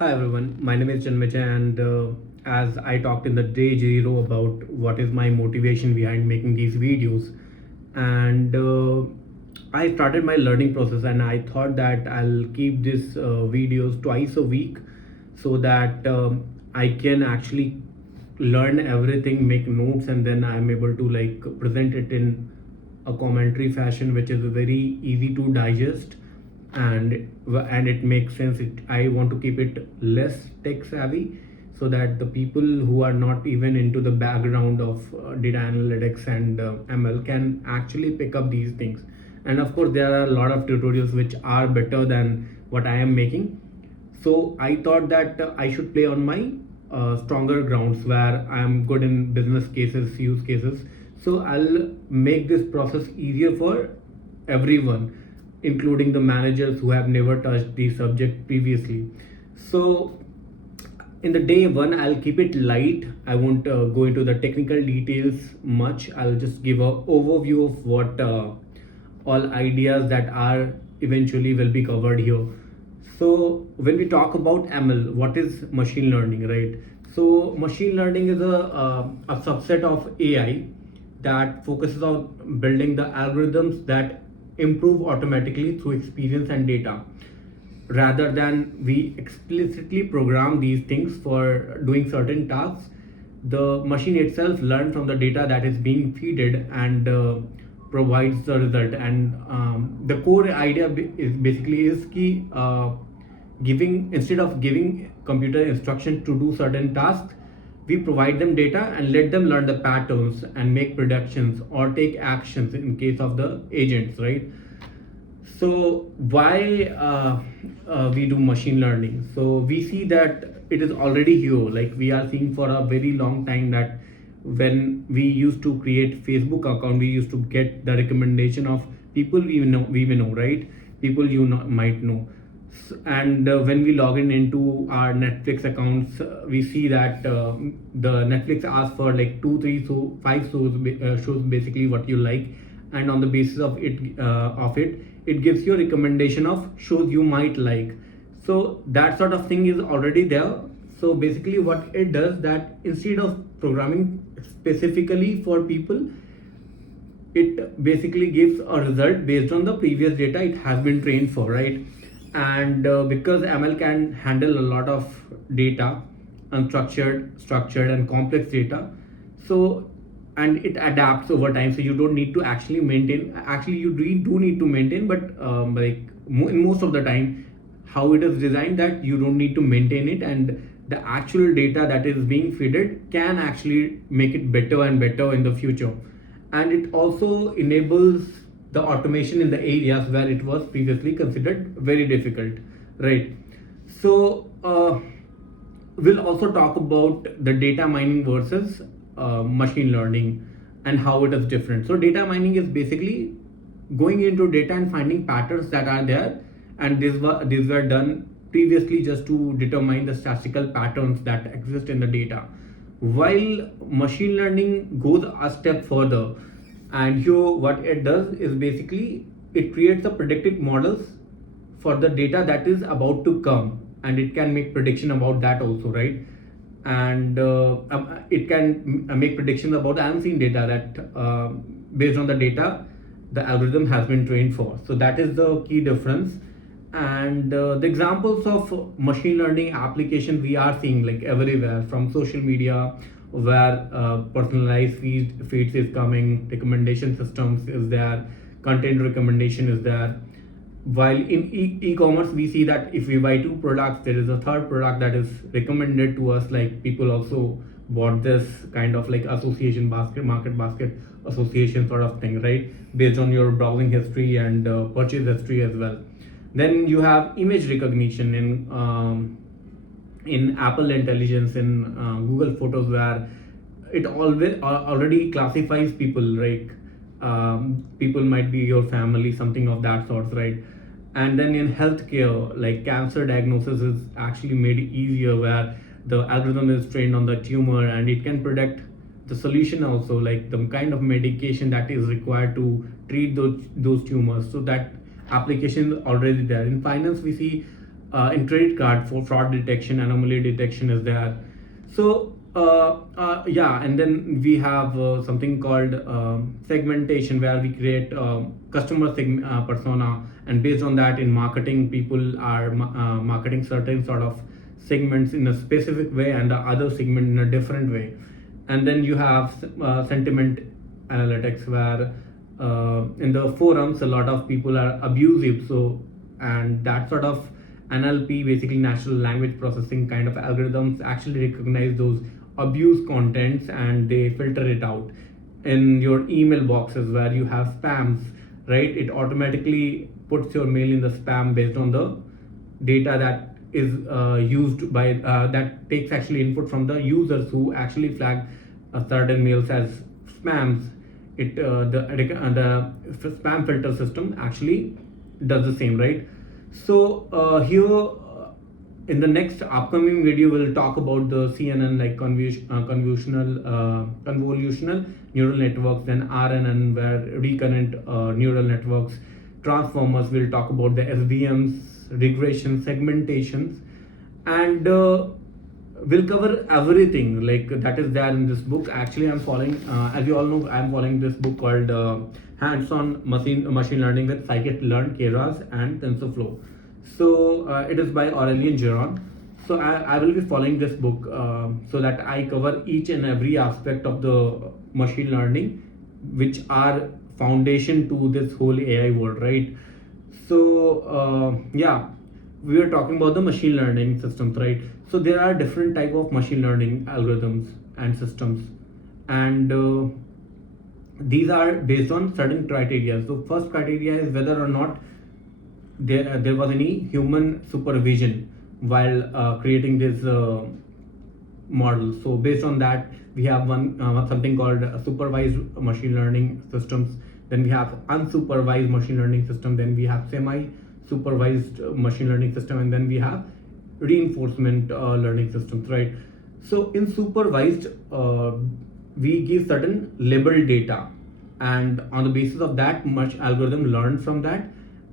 Hi everyone, my name is Janmajay, and as I talked in the day zero about what is my motivation behind making these videos, and I started my learning process, and I thought that I'll keep these videos twice a week so that I can actually learn everything, make notes, and then I'm able to like present it in a commentary fashion, which is very easy to digest and it makes sense. I want to keep it less tech savvy so that the people who are not even into the background of data analytics and ML can actually pick up these things. And of course there are a lot of tutorials which are better than what I am making, so I thought that I should play on my stronger grounds where I am good in business cases, use cases. So I'll make this process easier for everyone, including the managers who have never touched the subject previously. So in the day one, I'll keep it light. I won't go into the technical details much. I'll just give a overview of what all ideas that are eventually will be covered here. So when we talk about ML, what is machine learning, right? So machine learning is a subset of AI that focuses on building the algorithms that improve automatically through experience and data, rather than we explicitly program these things for doing certain tasks. The machine itself learns from the data that is being fed and provides the result. And the core idea is basically is key, giving instead of giving computer instruction to do certain tasks, we provide them data and let them learn the patterns and make predictions or take actions in case of the agents, right? So why we do machine learning? So we see that it is already here. Like we are seeing for a very long time that when we used to create Facebook account, we used to get the recommendation of people we know, right? People might know. And when we log in into our Netflix accounts, we see that the Netflix asks for like two, three, so five shows basically what you like, and on the basis of it, it gives you a recommendation of shows you might like. So that sort of thing is already there. So basically, what it does that instead of programming specifically for people, it basically gives a result based on the previous data it has been trained for, right? And because ML can handle a lot of data, unstructured, structured, and complex data, so and it adapts over time, so you don't need to actually maintain. Actually you really do need to maintain, but in most of the time how it is designed that you don't need to maintain it, and the actual data that is being fed can actually make it better and better in the future. And it also enables the automation in the areas where it was previously considered very difficult, right? So we'll also talk about the data mining versus machine learning and how it is different. So data mining is basically going into data and finding patterns that are there, and these were done previously just to determine the statistical patterns that exist in the data, while machine learning goes a step further. And here what it does is basically it creates the predictive models for the data that is about to come, and it can make prediction about that also, right? And it can make predictions about the unseen data that based on the data the algorithm has been trained for. So that is the key difference. And the examples of machine learning application we are seeing like everywhere, from social media where personalized feeds is coming, recommendation systems is there, content recommendation is there. While in e-commerce we see that if we buy two products, there is a third product that is recommended to us, like people also bought this kind of like association basket, market basket association sort of thing, right? Based on your browsing history and purchase history as well. Then you have image recognition in Apple Intelligence, in Google Photos, where it always already classifies people, like people might be your family, something of that sort, right? And then in healthcare, like cancer diagnosis is actually made easier, where the algorithm is trained on the tumor and it can predict the solution also, like the kind of medication that is required to treat those tumors. So that application is already there. In finance we see in credit card for fraud detection, anomaly detection is there. So yeah, and then we have something called segmentation, where we create customer persona, and based on that, in marketing, people are marketing certain sort of segments in a specific way and the other segment in a different way. And then you have sentiment analytics, where in the forums a lot of people are abusive, so and that sort of NLP, basically natural language processing kind of algorithms, actually recognize those abuse contents and they filter it out. In your email boxes where you have spams, right, it automatically puts your mail in the spam based on the data that is used by that takes actually input from the users who actually flag certain mails as spams. The spam filter system actually does the same, right? So here in the next upcoming video, we'll talk about the CNN, like convolutional neural networks, then RNN, where recurrent neural networks, transformers. We'll talk about the SVMs, regression, segmentations, and we'll cover everything like that is there in this book. Actually, I'm following, as you all know, I'm following this book called Hands-on Machine Learning with Scikit-learn, Keras, and TensorFlow. So it is by Aurélien Geron. So I will be following this book so that I cover each and every aspect of the machine learning, which are foundation to this whole AI world, right? So yeah, we were talking about the machine learning systems, right? So there are different type of machine learning algorithms and systems, and these are based on certain criteria. So first criteria is whether or not there was any human supervision while creating this model. So based on that, we have something called supervised machine learning systems. Then we have unsupervised machine learning system. Then we have semi-supervised machine learning system, and then we have reinforcement learning systems, right? So in supervised, we give certain labeled data, and on the basis of that, much algorithm learns from that,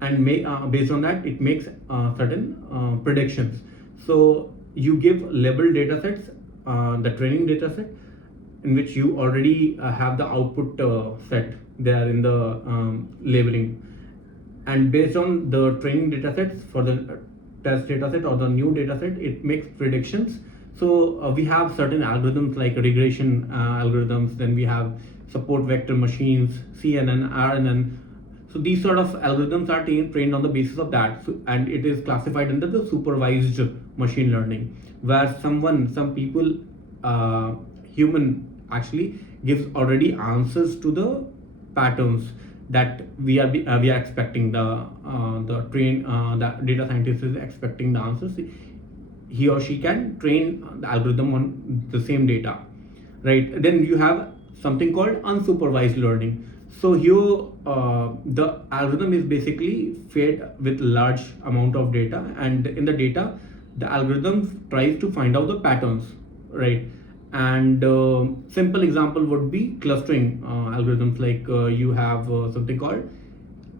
and based on that, it makes certain predictions. So you give labeled data sets, the training data set, in which you already have the output set there in the labeling, and based on the training data sets for the test data set or the new data set, it makes predictions. So we have certain algorithms like regression algorithms, then we have support vector machines, CNN, RNN. So these sort of algorithms are trained on the basis of that, so, and it is classified under the supervised machine learning, where some people, human actually gives already answers to the patterns that we are expecting. The data scientist is expecting the answers. He or she can train the algorithm on the same data, right? Then you have something called unsupervised learning. So here the algorithm is basically fed with large amount of data, and in the data the algorithm tries to find out the patterns, right? And simple example would be clustering algorithms, like you have something called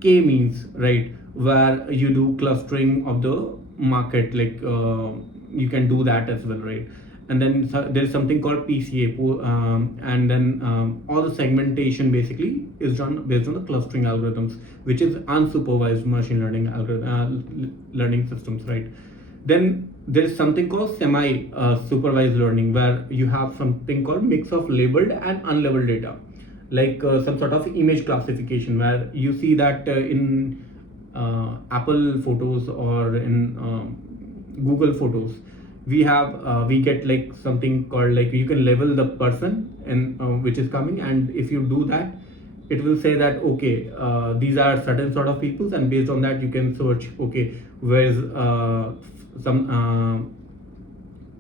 k-means, right, where you do clustering of the market, like you can do that as well, right? And then there's something called PCA, and then all the segmentation basically is done based on the clustering algorithms, which is unsupervised machine learning learning systems, right? Then there is something called semi-supervised learning, where you have something called mix of labeled and unlabeled data, like some sort of image classification, where you see that in Apple Photos or in Google Photos, we get like something called, like, you can label the person and which is coming, and if you do that, it will say that okay, these are certain sort of peoples, and based on that you can search, okay, where's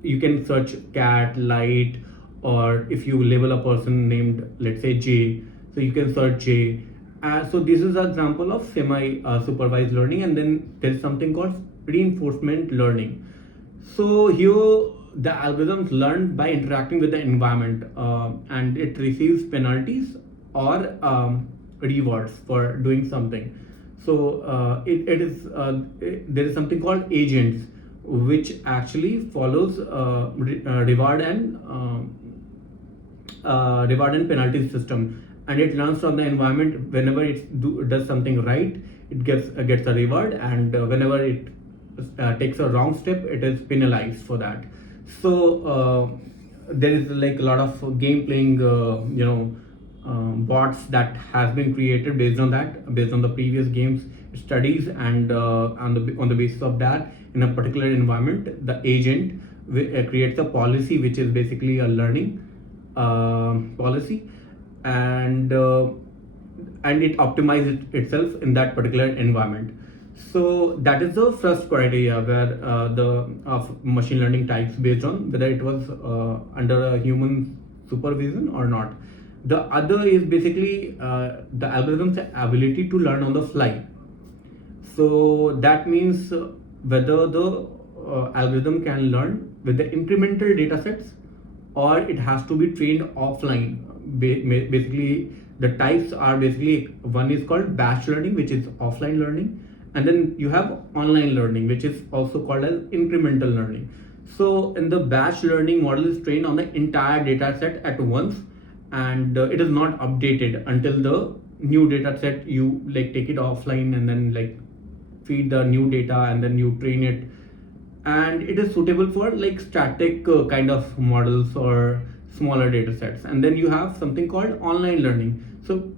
you can search cat, light, or if you label a person named, let's say, J, so you can search J. So this is an example of semi-supervised learning. And then there is something called reinforcement learning. So here the algorithms learn by interacting with the environment, and it receives penalties or rewards for doing something. So there is something called agents, which actually follows reward and penalty system, and it learns from the environment. Whenever does something right, it gets a reward, and whenever it takes a wrong step, it is penalized for that. So there is like a lot of game playing bots that has been created based on the previous games studies, and on the basis of that, in a particular environment, the agent creates a policy, which is basically a learning policy, and it optimizes itself in that particular environment. So that is the first criteria, where the of machine learning types based on whether it was under a human supervision or not. The other is basically the algorithm's ability to learn on the fly. So that means whether the algorithm can learn with the incremental data sets, or it has to be trained offline. Basically, the types are basically, one is called batch learning, which is offline learning, and then you have online learning, which is also called as incremental learning. So in the batch learning, model is trained on the entire data set at once, and it is not updated until the new data set, you like take it offline and then like feed the new data and then you train it. And it is suitable for like static kind of models or smaller data sets. And then you have something called online learning. So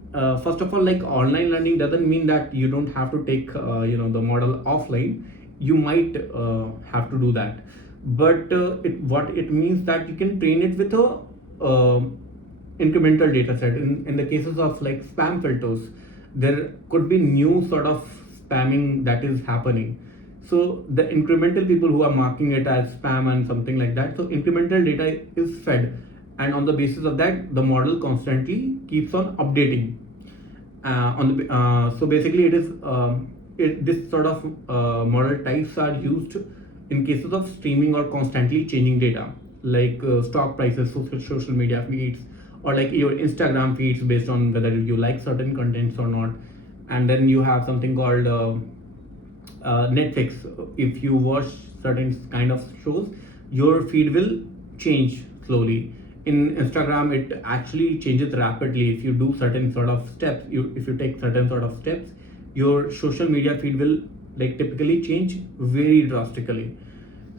first of all, like, online learning doesn't mean that you don't have to take the model offline. You might have to do that, but what it means that you can train it with a incremental data set. In the cases of like spam filters, there could be new sort of spamming that is happening. So the incremental people who are marking it as spam and something like that, so incremental data is fed, and on the basis of that, the model constantly keeps on updating. So basically, this sort of model types are used in cases of streaming or constantly changing data, like stock prices, social media feeds, or like your Instagram feeds, based on whether you like certain contents or not. And then you have something called Netflix. If you watch certain kind of shows, your feed will change slowly. In Instagram, it actually changes rapidly. If you do certain sort of steps, if you take certain sort of steps, your social media feed will like typically change very drastically.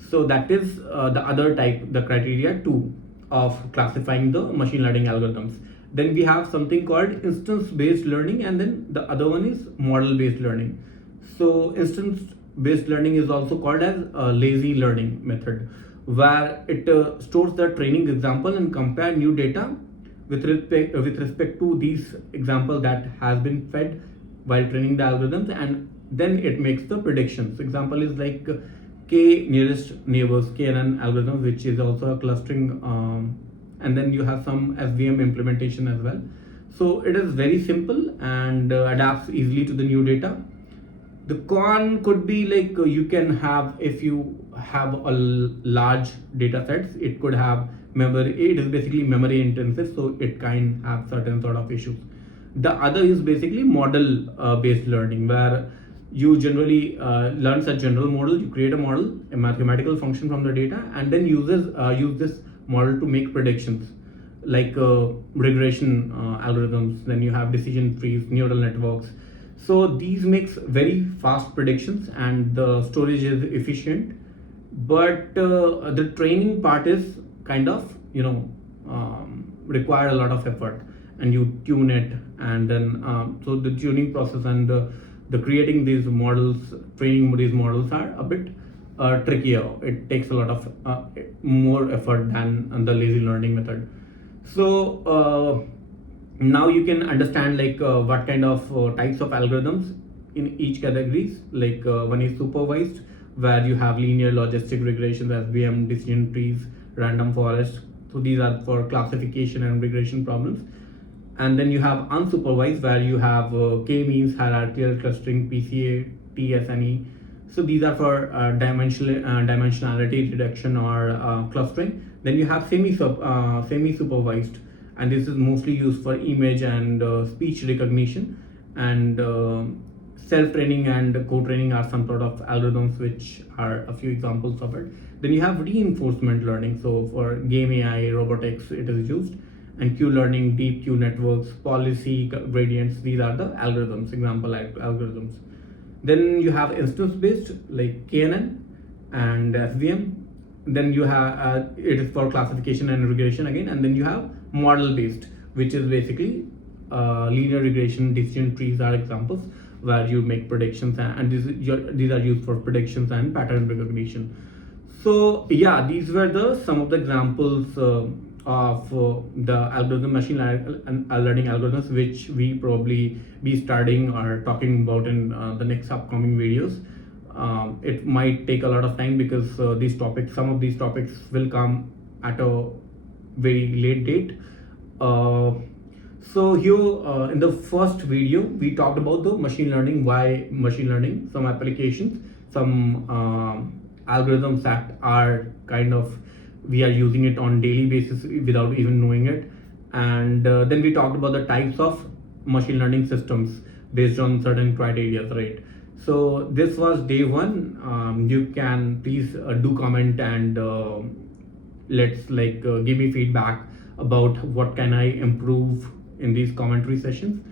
So that is the other type, the criteria 2 of classifying the machine learning algorithms. Then we have something called instance based learning, and then the other one is model based learning. So instance based learning is also called as a lazy learning method, where it stores the training example and compare new data with respect to these examples that has been fed while training the algorithms, and then it makes the predictions. Example is like k nearest neighbors, KNN algorithm, which is also a clustering, and then you have some SVM implementation as well. So it is very simple and adapts easily to the new data. The con could be like you can have, if you have a large data sets, it could have memory. It is basically memory intensive, so it can have certain sort of issues. The other is basically model based learning, where you generally learn such general model. You create a model, a mathematical function from the data, and then use this model to make predictions, like regression algorithms. Then you have decision trees, neural networks. So these makes very fast predictions, and the storage is efficient, but the training part is kind of require a lot of effort, and you tune it, and then so the tuning process and the creating these models, training these models are a bit trickier. It takes a lot of more effort than the lazy learning method. So now you can understand like what kind of types of algorithms in each categories. Like one is supervised, where you have linear logistic regression, SVM, decision trees, random forest. So these are for classification and regression problems. And then you have unsupervised, where you have k-means, hierarchical clustering, PCA, TSNE. So these are for dimensionality reduction or clustering. Then you have semi-supervised, and this is mostly used for image and speech recognition, and self-training and co-training are some sort of algorithms, which are a few examples of it. Then you have reinforcement learning. So for game AI, robotics, it is used. And Q learning, deep Q networks, policy gradients, these are the algorithms, example algorithms. Then you have instance-based like KNN and SVM. Then you have it is for classification and regression again. And then you have model-based, which is basically linear regression, decision trees are examples where you make predictions, and these are used for predictions and pattern recognition. So yeah, these were the some of the examples of the algorithm learning algorithms, which we probably be studying or talking about in the next upcoming videos. It might take a lot of time because some of these topics will come at a very late date. So here in the first video, we talked about the machine learning, why machine learning, some applications, some algorithms that are kind of, we are using it on daily basis without even knowing it. And then we talked about the types of machine learning systems based on certain criteria, right? So this was day one. You can please do comment and let's give me feedback about what can I improve in these commentary sessions.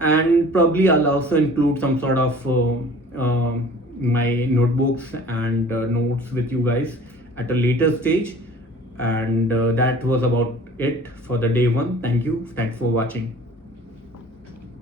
And probably I'll also include some sort of my notebooks and notes with you guys at a later stage. And that was about it for the day one. Thank you. Thanks for watching.